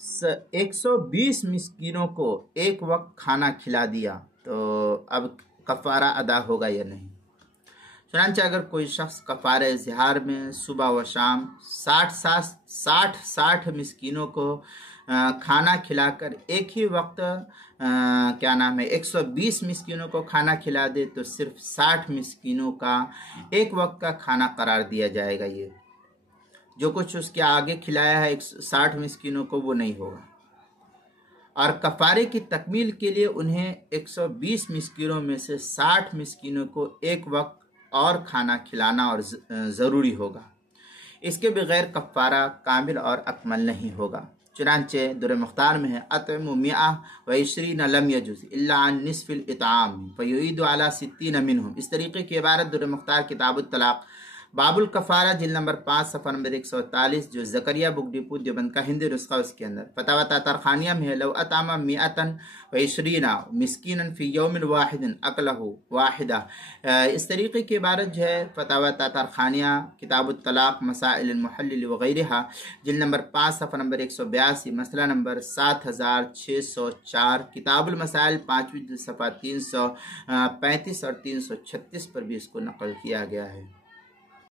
120 مسکینوں کو ایک وقت کھانا کھلا دیا تو اب کفارہ ادا ہوگا یا نہیں؟ چنانچہ اگر کوئی شخص کفارہ ظہار میں صبح و شام 60 مسکینوں کو کھانا کھلا کر ایک ہی وقت 120 مسکینوں کو کھانا کھلا دے تو صرف 60 مسکینوں کا ایک وقت کا کھانا قرار دیا جائے گا۔ یہ جو کچھ اس کے آگے کھلایا ہے 60 مسکینوں کو وہ نہیں ہوگا، اور کفارے کی تکمیل کے لیے انہیں 120 مسکینوں میں سے 60 مسکینوں کو ایک وقت اور کھانا کھلانا اور ضروری ہوگا، اس کے بغیر کفارہ کامل اور اکمل نہیں ہوگا۔ چنانچہ در مختار میں ہے اطعم 120 لم يجز الا عن نصف الاطعام فيعيد على 60 منهم۔ اس طریقے کی عبارت در مختار کتاب الطلاق باب الکفارہ جلد نمبر 5 صفحہ نمبر 148 جو زکریہ بک ڈپو دیوبند کا ہندی نسخہ اس کے اندر۔ فتاوی تاطرخانیہ میں ہے لو اطعم 120 مسکینا فی یوم واحد اکلہ واحدہ۔ اس طریقے کی عبارت جو ہے فتاوی تاطرخانیہ کتاب الطلاق مسائل المحلل وغیرہ جلد نمبر 5 صفحہ نمبر 182 مسئلہ نمبر 7604 کتاب المسائل 5ویں صفحہ 335 اور 336 پر بھی اس کو نقل کیا گیا ہے۔